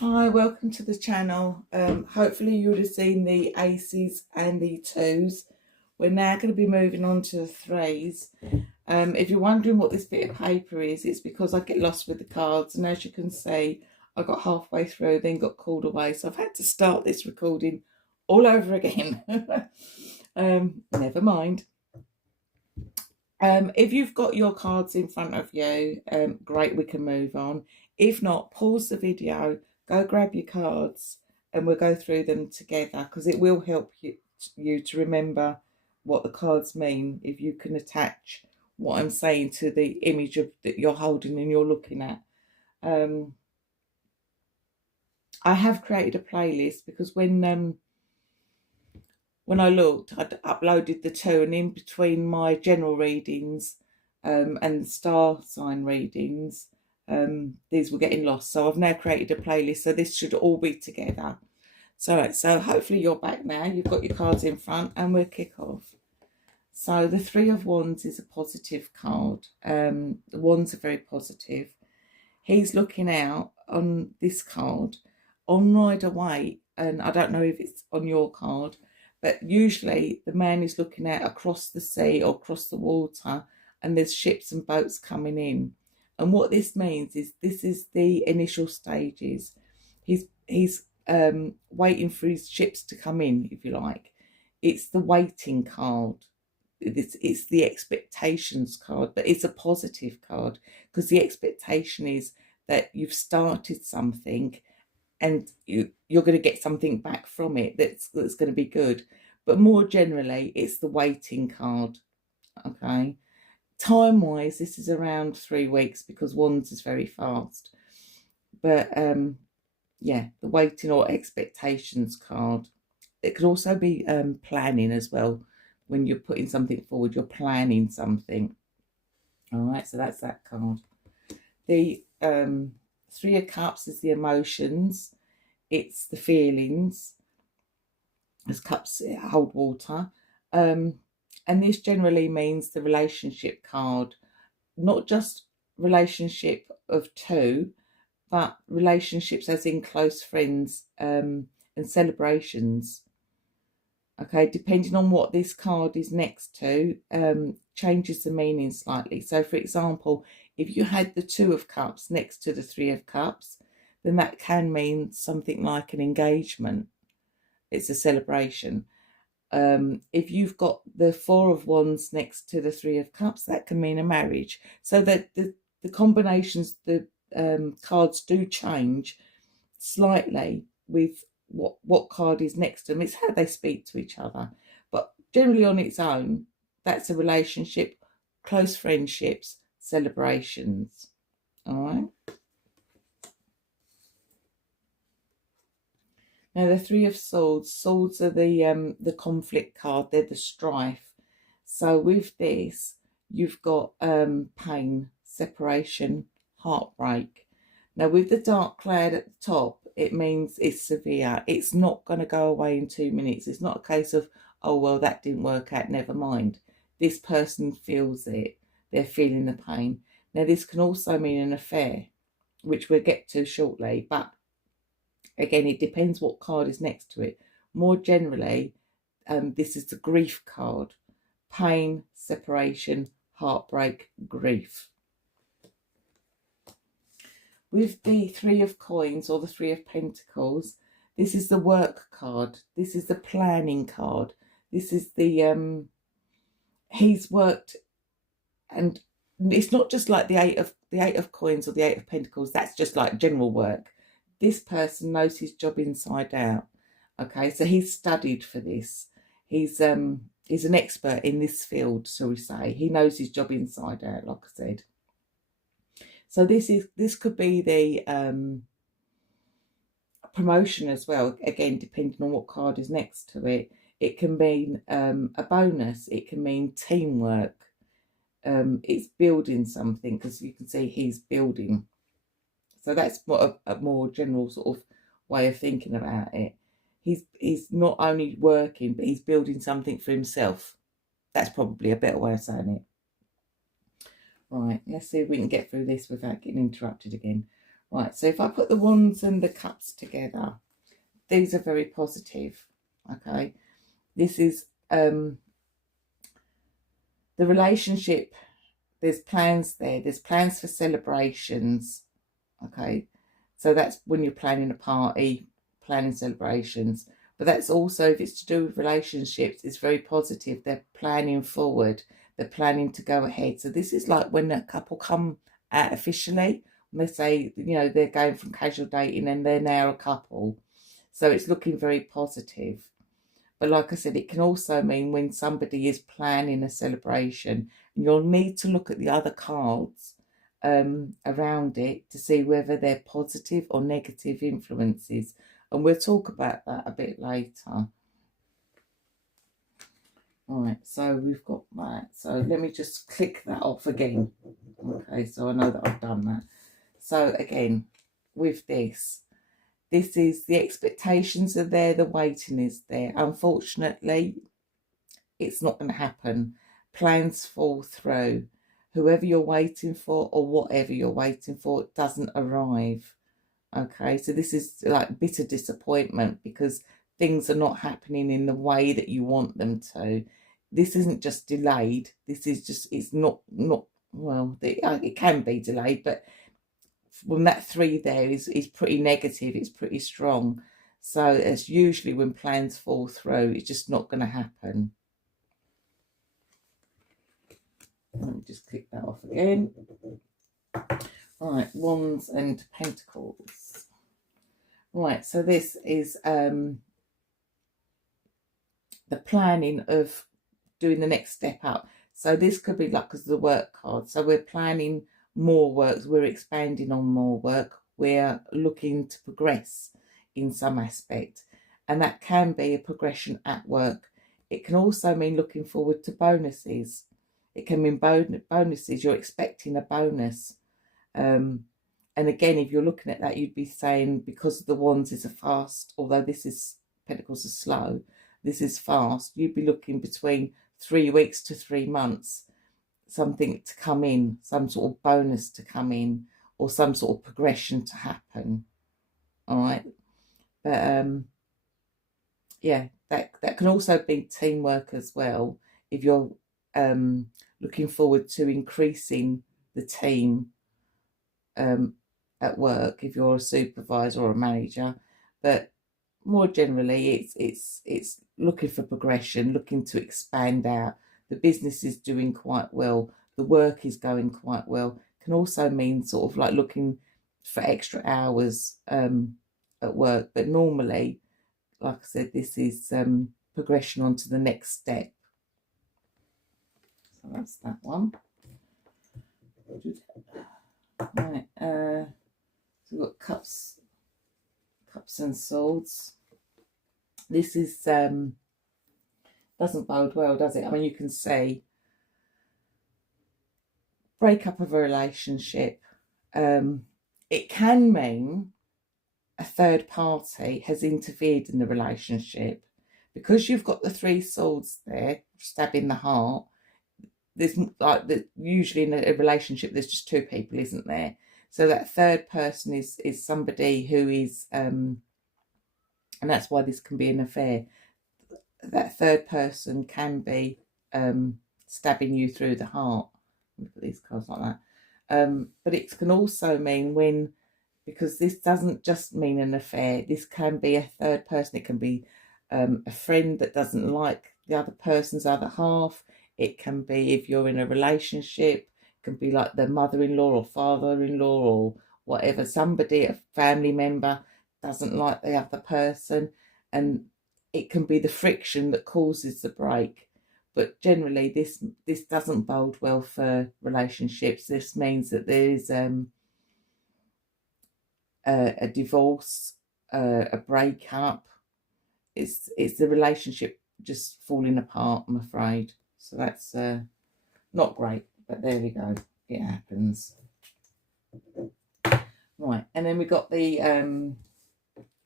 Hi, welcome to the channel. Hopefully you would have seen the aces and the twos. We're now going to be moving on to the threes. If you're wondering what this bit of paper is, it's because I get lost with the cards, and as you can see, I got halfway through, then got called away, so I've had to start this recording all over again. Never mind. If you've got your cards in front of you, great, we can move on. If not, pause the video, go grab your cards, and we'll go through them together, because it will help you to remember what the cards mean if you can attach what I'm saying to the image that you're holding and you're looking at. I have created a playlist because when I looked, I'd uploaded the two, and in between my general readings and star sign readings, these were getting lost. So I've now created a playlist, so this should all be together. So hopefully you're back now. You've got your cards in front, and we'll kick off. So the Three of Wands is a positive card. The wands are very positive. He's looking out on this card on Rider Waite, and I don't know if it's on your card, but usually the man is looking out across the sea or across the water, and there's ships and boats coming in. And what this means is this is the initial stages. He's waiting for his ships to come in, if you like. It's the waiting card. It's the expectations card, but it's a positive card because the expectation is that you've started something and you're going to get something back from it that's going to be good. But more generally, it's the waiting card. Okay, time wise, this is around 3 weeks because wands is very fast. But yeah, the waiting or expectations card. It could also be planning as well. When you're putting something forward, you're planning something. All right, so that's that card. The Three of Cups is the emotions. It's the feelings. As cups hold water. And this generally means the relationship card. Not just relationship of two, but relationships as in close friends and celebrations. Okay, depending on what this card is next to, changes the meaning slightly. So, for example, if you had the Two of Cups next to the Three of Cups, then that can mean something like an engagement. It's a celebration. If you've got the Four of Wands next to the Three of Cups, that can mean a marriage. So that the combinations, the cards do change slightly with what card is next to them. It's how they speak to each other, but generally on its own, that's a relationship, close friendships, celebrations. All right. Now the Three of Swords. Swords are the conflict card. They're the strife. So with this, you've got pain, separation, heartbreak. Now with the dark cloud at the top, it means it's severe. It's not going to go away in 2 minutes. It's not a case of, oh, well, that didn't work out, never mind. This person feels it. They're feeling the pain. Now, this can also mean an affair, which we'll get to shortly. But again, it depends what card is next to it. More generally, this is the grief card. Pain, separation, heartbreak, grief. With the Three of Coins or the Three of Pentacles, this is the work card. This is the planning card. This is the he's worked, and it's not just like the Eight of Coins or the Eight of Pentacles. That's just like general work. This person knows his job inside out. Okay, so he's studied for this. He's an expert in this field, shall we say. He knows his job inside out, like I said. So this could be the promotion as well. Again, depending on what card is next to it. It can mean a bonus. It can mean teamwork. It's building something, because you can see he's building. So that's what a more general sort of way of thinking about it. He's not only working, but he's building something for himself. That's probably a better way of saying it. Right, let's see if we can get through this without getting interrupted again. Right, so if I put the wands and the cups together, these are very positive. Okay, this is the relationship. There's plans there. There's plans for celebrations. Okay, so that's when you're planning a party, planning celebrations. But that's also, if it's to do with relationships, it's very positive. They're planning forward. They're planning to go ahead. So this is like when a couple come out officially. When they say, you know, they're going from casual dating and they're now a couple. So it's looking very positive. But like I said, it can also mean when somebody is planning a celebration, and you'll need to look at the other cards around it to see whether they're positive or negative influences. And we'll talk about that a bit later. Right, so we've got that. So let me just click that off again. Okay, so I know that I've done that. So again, with this is the expectations are there, the waiting is there. Unfortunately, it's not going to happen. Plans fall through. Whoever you're waiting for or whatever you're waiting for doesn't arrive. Okay, so this is like bitter disappointment because things are not happening in the way that you want them to. This isn't just delayed. This is just, it's not well, it can be delayed, but when that 3 there is pretty negative, it's pretty strong. So it's usually when plans fall through, it's just not going to happen. Let me just click that off again. Right, Wands and Pentacles. Right, so this is the planning of doing the next step up. So this could be like, because of the work card. So we're planning more work. We're expanding on more work. We're looking to progress in some aspect. And that can be a progression at work. It can also mean looking forward to bonuses. It can mean bonuses. You're expecting a bonus. And again, if you're looking at that, you'd be saying, because the Wands is a fast, although this is Pentacles are slow, this is fast, you'd be looking between 3 weeks to 3 months, something to come in, some sort of bonus to come in, or some sort of progression to happen. All right. But yeah, that can also be teamwork as well. If you're looking forward to increasing the team at work, if you're a supervisor or a manager. But more generally, it's looking for progression, looking to expand out. The business is doing quite well. The work is going quite well. Can also mean sort of like looking for extra hours at work. But normally, like I said, this is progression onto the next step. So that's that one. Right, so we've got cups and swords. This is doesn't bode well, does it? I mean, you can see breakup of a relationship. It can mean a third party has interfered in the relationship. Because you've got the 3 swords there, stabbing the heart. There's like usually in a relationship, there's just 2 people, isn't there? So that third person is somebody who is, and that's why this can be an affair. That third person can be stabbing you through the heart. Let me put these cards like that. But it can also mean when, because this doesn't just mean an affair. This can be a third person. It can be a friend that doesn't like the other person's other half. It can be, if you're in a relationship, it can be like the mother-in-law or father-in-law or whatever. Somebody, a family member, doesn't like the other person. And it can be the friction that causes the break. But generally, this doesn't bode well for relationships. This means that there is a divorce, a breakup. It's the relationship just falling apart, I'm afraid. So that's not great, but there we go. It happens. Right, and then we got the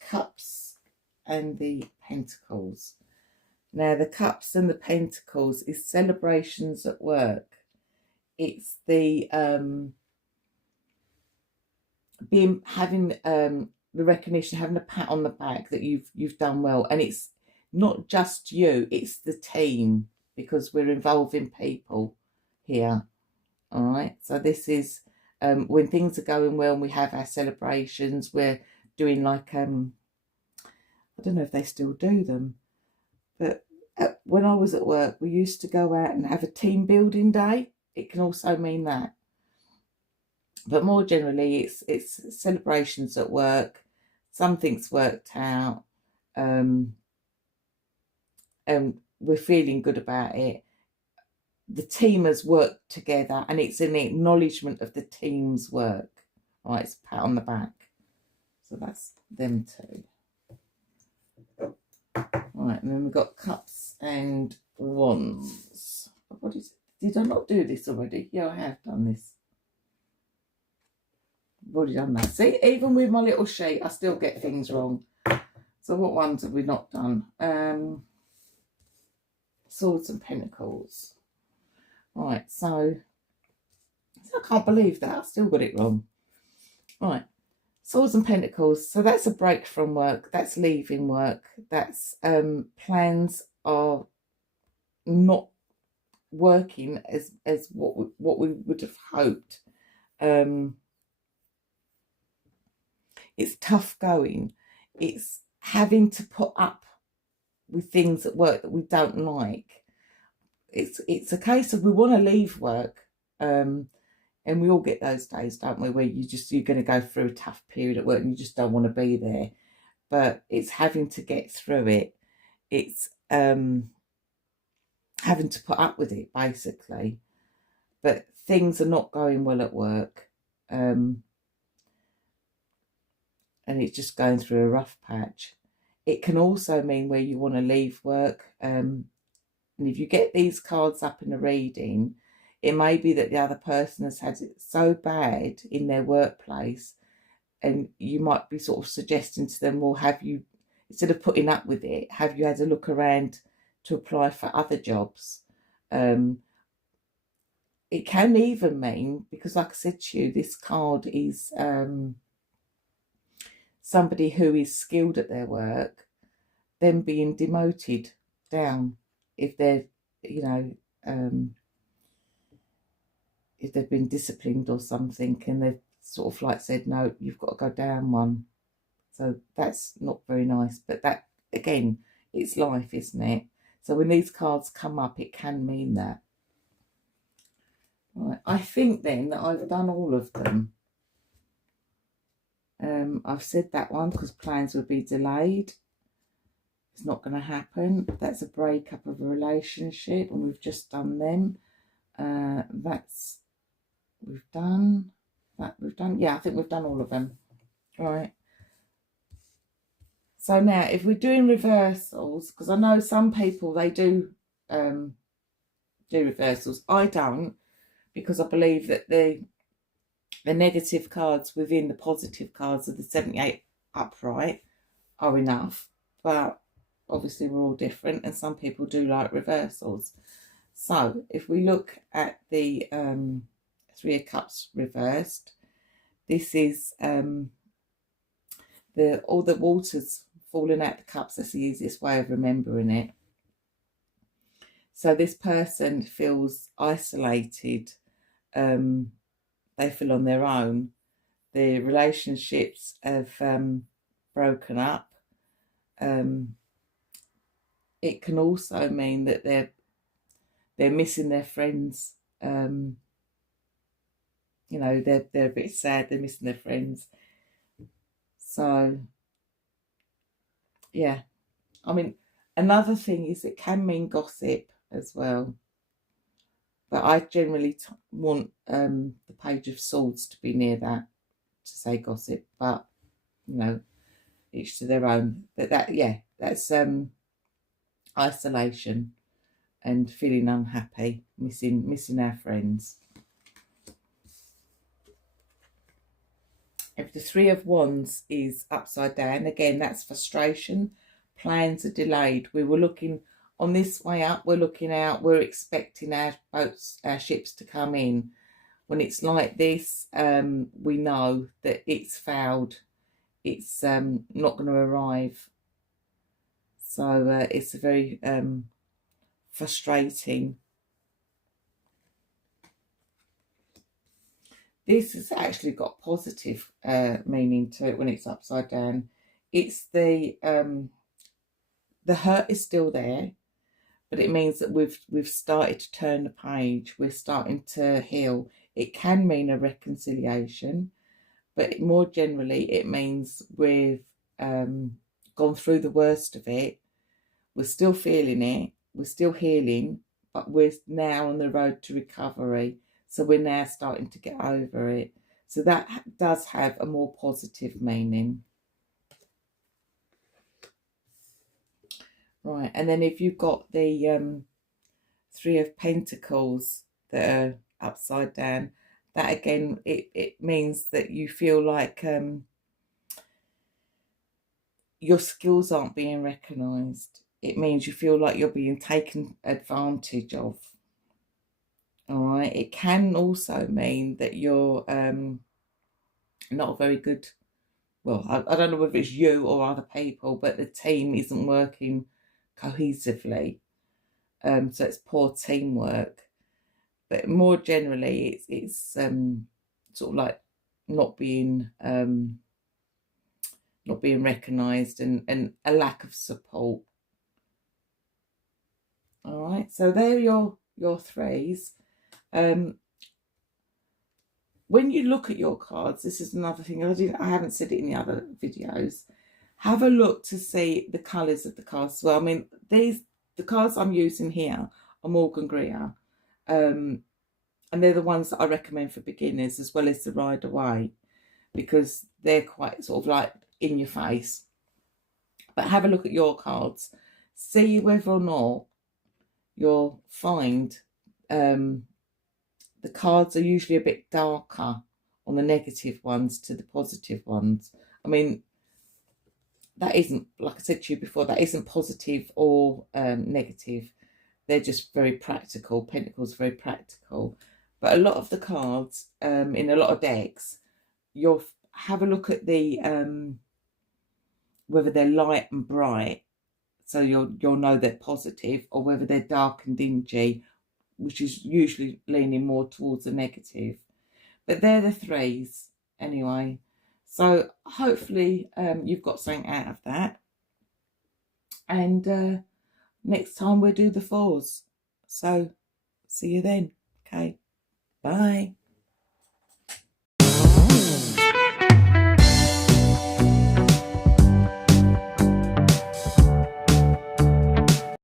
cups and the pentacles. Now, the cups and the pentacles is celebrations at work. It's the having the recognition, having a pat on the back that you've done well. And it's not just you, it's the team, because we're involving people here. All right, so this is when things are going well and we have our celebrations. We're doing like I don't know if they still do them, but when I was at work, we used to go out and have a team building day. It can also mean that, but more generally, it's celebrations at work. Something's worked out, and we're feeling good about it. The team has worked together, and it's an acknowledgement of the team's work. Right, it's a pat on the back. So that's them two. Right, and then we've got cups and wands. What is it? Did I not do this already? Yeah, I have done this. I've already done that. See, even with my little sheet, I still get things wrong. So what ones have we not done? Swords and Pentacles. Right, so I can't believe that. I still got it wrong. Right, Swords and Pentacles. So that's a break from work. That's leaving work. That's plans are not working as what we would have hoped. It's tough going. It's having to put up with things at work that we don't like. It's a case of we want to leave work, and we all get those days, don't we, where you're going to go through a tough period at work and you just don't want to be there. But it's having to get through it. It's having to put up with it, basically. But things are not going well at work, and it's just going through a rough patch. It can also mean where you want to leave work, and if you get these cards up in a reading, it may be that the other person has had it so bad in their workplace, and you might be sort of suggesting to them, well, have you, instead of putting up with it, have you had a look around to apply for other jobs? It can even mean, because like I said to you, this card is somebody who is skilled at their work, them being demoted down if they're, if they've been disciplined or something, and they've sort of like said, no, you've got to go down one. So that's not very nice. But that, again, it's life, isn't it? So when these cards come up, it can mean that. Right, I think then that I've done all of them. I've said that one because plans would be delayed. It's not going to happen. That's a breakup of a relationship, and we've just done them. We've done. Yeah, I think we've done all of them. All right. So now, if we're doing reversals, because I know some people, they do reversals. I don't, because I believe that the negative cards within the positive cards of the 78 upright are enough. But obviously we're all different, and some people do like reversals. So if we look at the Three of Cups reversed, this is all the water's falling out the cups. That's the easiest way of remembering it. So this person feels isolated. They feel on their own. The relationships have broken up. It can also mean that they're missing their friends. They're a bit sad. They're missing their friends. So yeah, I mean, another thing is it can mean gossip as well. But I generally want the Page of Swords to be near that to say gossip. But each to their own. But that's isolation and feeling unhappy, missing our friends. If the Three of Wands is upside down, again, that's frustration. Plans are delayed. We were looking on this way up. We're looking out. We're expecting our boats, our ships to come in. When it's like this, we know that it's failed. It's not going to arrive. So it's a very frustrating. This has actually got positive meaning to it when it's upside down. It's the hurt is still there, but it means that we've started to turn the page. We're starting to heal. It can mean a reconciliation, but more generally, it means we've gone through the worst of it. We're still feeling it. We're still healing, but we're now on the road to recovery. So we're now starting to get over it. So that does have a more positive meaning. Right, and then if you've got the Three of Pentacles that are upside down, that again, it means that you feel like your skills aren't being recognised. It means you feel like you're being taken advantage of. All right. It can also mean that you're not very good. Well, I don't know whether it's you or other people, but the team isn't working cohesively. So it's poor teamwork. But more generally, it's sort of like not being recognised and a lack of support. All right. So there are your threes. When you look at your cards, this is another thing I haven't said it in the other videos. Have a look to see the colours of the cards. Well, I mean, the cards I'm using here are Morgan Greer, and they're the ones that I recommend for beginners, as well as the Rider Waite, because they're quite sort of like in your face. But have a look at your cards, see whether or not you'll find the cards are usually a bit darker on the negative ones to the positive ones. I mean, that isn't, like I said to you before, that isn't positive or negative. They're just very practical. Pentacles very practical. But a lot of the cards in a lot of decks, you'll have a look at the whether they're light and bright, so you'll know they're positive, or whether they're dark and dingy, which is usually leaning more towards the negative. But they're the threes anyway. So hopefully you've got something out of that. And next time we'll do the fours. So see you then. Okay, bye.